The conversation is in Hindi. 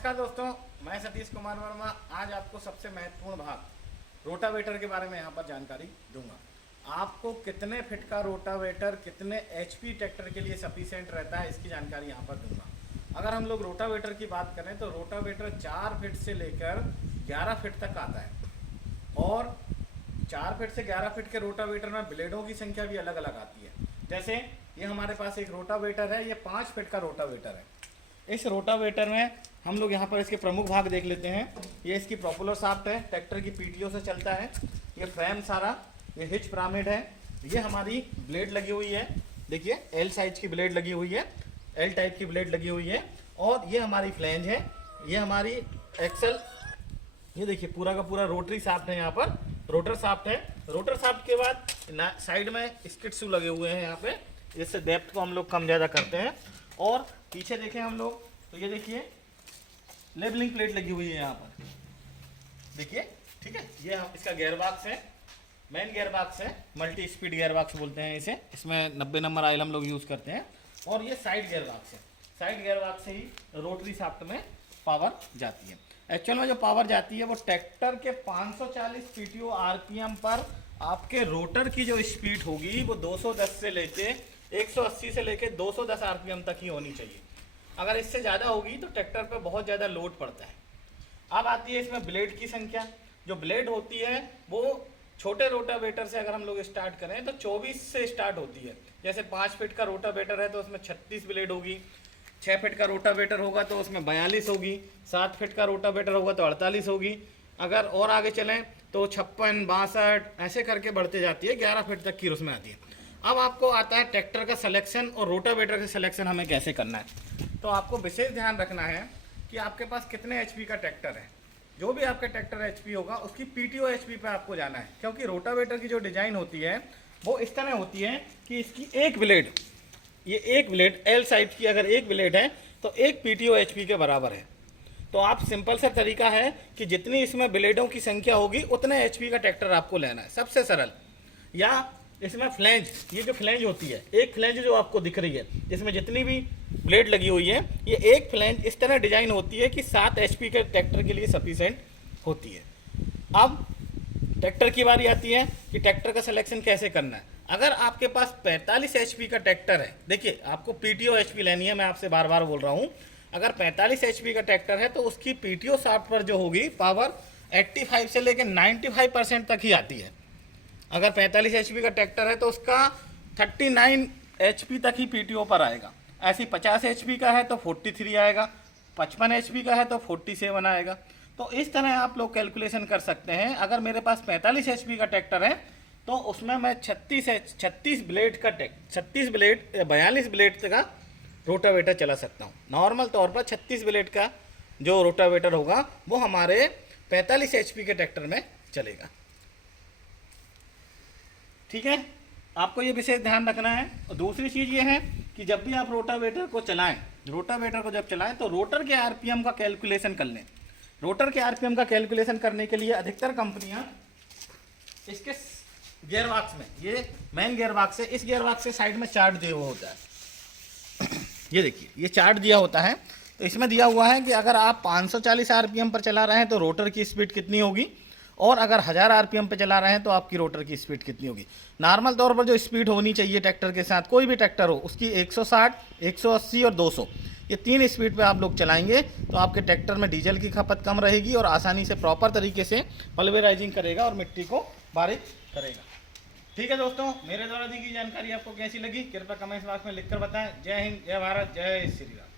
नमस्कार दोस्तों, मैं सतीश कुमार वर्मा आज आपको सबसे महत्वपूर्ण भाग रोटावेटर के बारे में यहाँ पर जानकारी दूंगा। आपको कितने फिट का रोटावेटर कितने एचपी ट्रैक्टर के लिए सफिशिएंट रहता है इसकी जानकारी यहाँ पर दूंगा। अगर हम लोग रोटावेटर की बात करें तो रोटावेटर 4 फीट से लेकर 11 फीट तक आता है और 4 फीट से 11 फीट के रोटावेटर में ब्लेडों की संख्या भी अलग अलग आती है। जैसे ये हमारे पास एक रोटावेटर है, ये 5 फीट का रोटावेटर है। इस रोटावेटर में हम लोग यहाँ पर इसके प्रमुख भाग देख लेते हैं। ये इसकी प्रॉपुलर शाफ्ट है, ट्रैक्टर की पीटीओ से चलता है। ये फ्रेम सारा, ये हिच पिरामिड है। ये हमारी ब्लेड लगी हुई है, देखिए एल साइज की ब्लेड लगी हुई है, एल टाइप की ब्लेड लगी हुई है। और ये हमारी फ्लैंज है, ये हमारी एक्सल, ये देखिए पूरा का पूरा रोटरी शाफ्ट है, यहाँ पर रोटर शाफ्ट है। रोटर शाफ्ट के बाद साइड में स्किड शू लगे हुए हैं यहाँ पे, जिससे डेप्थ को हम लोग कम ज़्यादा करते हैं। और पीछे देखें हम लोग तो ये देखिए लेबलिंग प्लेट लगी हुई है यहाँ पर, देखिए ठीक है। ये इसका गियर बॉक्स है, मेन गियर बॉक्स है, मल्टी स्पीड गियर बॉक्स बोलते हैं इसे। इसमें 90 नंबर आयल हम लोग यूज़ करते हैं। और ये साइड गियर बॉक्स है, साइड गियर बॉक्स से ही रोटरी शाफ्ट में पावर जाती है। एक्चुअल में जो पावर जाती है वो ट्रैक्टर के 540 पीटीओ आरपीएम पर आपके रोटर की जो स्पीड होगी वो 210 से लेके 180 से लेके 210 आरपीएम तक ही होनी चाहिए। अगर इससे ज़्यादा होगी तो ट्रैक्टर पर बहुत ज़्यादा लोड पड़ता है। अब आती है इसमें ब्लेड की संख्या। जो ब्लेड होती है वो छोटे रोटावेटर से अगर हम लोग स्टार्ट करें तो 24 से स्टार्ट होती है। जैसे 5 फीट का रोटावेटर है तो उसमें 36 ब्लेड होगी, 6 फीट का रोटावेटर होगा तो उसमें 42 होगी, 7 फीट का रोटावेटर होगा तो 48 होगी। अगर और आगे चलें तो 56, 62 ऐसे करके बढ़ते जाती है, 11 फीट तक की उसमें आती है। अब आपको आता है ट्रैक्टर का सिलेक्शन और रोटावेटर का सिलेक्शन हमें कैसे करना है। तो आपको विशेष ध्यान रखना है कि आपके पास कितने एचपी का ट्रैक्टर है। जो भी आपका ट्रैक्टर एचपी होगा उसकी पीटीओ एचपी पे आपको जाना है, क्योंकि रोटावेटर की जो डिज़ाइन होती है वो इस तरह होती है कि इसकी एक ब्लेड, ये एक ब्लेड एल साइज की अगर एक ब्लेड है तो एक पीटीओ एचपी के बराबर है। तो आप सिंपल सा तरीका है कि जितनी इसमें ब्लेडों की संख्या होगी उतने एचपी का ट्रैक्टर आपको लेना है, सबसे सरल। या इसमें फ्लैंज, ये जो फ्लैंज होती है, एक फ्लैंज जो आपको दिख रही है इसमें जितनी भी ब्लेड लगी हुई है, ये एक फ्लैंज इस तरह डिजाइन होती है कि 7 एचपी के ट्रैक्टर के लिए सफिशिएंट होती है। अब ट्रैक्टर की बारी आती है कि ट्रैक्टर का सिलेक्शन कैसे करना है। अगर आपके पास 45 एचपी का ट्रैक्टर है, देखिए आपको पीटीओ एचपी लेनी है, मैं आपसे बार बार बोल रहा हूँ। अगर 45 एचपी का ट्रैक्टर है तो उसकी पीटीओ शाफ्ट पर जो होगी पावर 85 से लेकर 95% तक ही आती है। अगर 45 एचपी का ट्रैक्टर है तो उसका 39 एचपी तक ही पीटीओ पर आएगा। ऐसी 50 एचपी का है तो 43 आएगा, 55 एचपी का है तो 47 आएगा। तो इस तरह आप लोग कैलकुलेशन कर सकते हैं। अगर मेरे पास 45 एचपी का ट्रैक्टर है तो उसमें मैं 36 ब्लेड का 36 ब्लेड 42 ब्लेड का रोटावेटर चला सकता हूँ। नॉर्मल तौर पर 36 ब्लेड का जो रोटावेटर होगा वो हमारे 45 एचपी के ट्रैक्टर में चलेगा। ठीक है, आपको ये विशेष ध्यान रखना है। और दूसरी चीज़ ये है कि जब भी आप रोटावेटर को चलाएं, रोटावेटर को जब चलाएं तो रोटर के आरपीएम का कैलकुलेशन कर लें। रोटर के आरपीएम का कैलकुलेशन करने के लिए अधिकतर कंपनियां इसके गियर बॉक्स में, ये मेन गियर बॉक्स है, इस गियर बॉक्स से साइड में चार्ट दिया हुआ होता है। ये देखिए ये चार्ट दिया होता है, तो इसमें दिया हुआ है कि अगर आप 540 आरपीएम पर चला रहे हैं तो रोटर की स्पीड कितनी होगी, और अगर 1000 आरपीएम पे चला रहे हैं तो आपकी रोटर की स्पीड कितनी होगी। नॉर्मल तौर पर जो स्पीड होनी चाहिए ट्रैक्टर के साथ, कोई भी ट्रैक्टर हो, उसकी 160, 180 और 200, ये 3 स्पीड पे आप लोग चलाएंगे तो आपके ट्रैक्टर में डीजल की खपत कम रहेगी और आसानी से प्रॉपर तरीके से पल्वेराइजिंग करेगा और मिट्टी को बारीक करेगा। ठीक है दोस्तों, मेरे द्वारा दी गई जानकारी आपको कैसी लगी कृपया कमेंट्स बॉक्स में लिखकर बताएं। जय हिंद, जय भारत, जय श्री राम।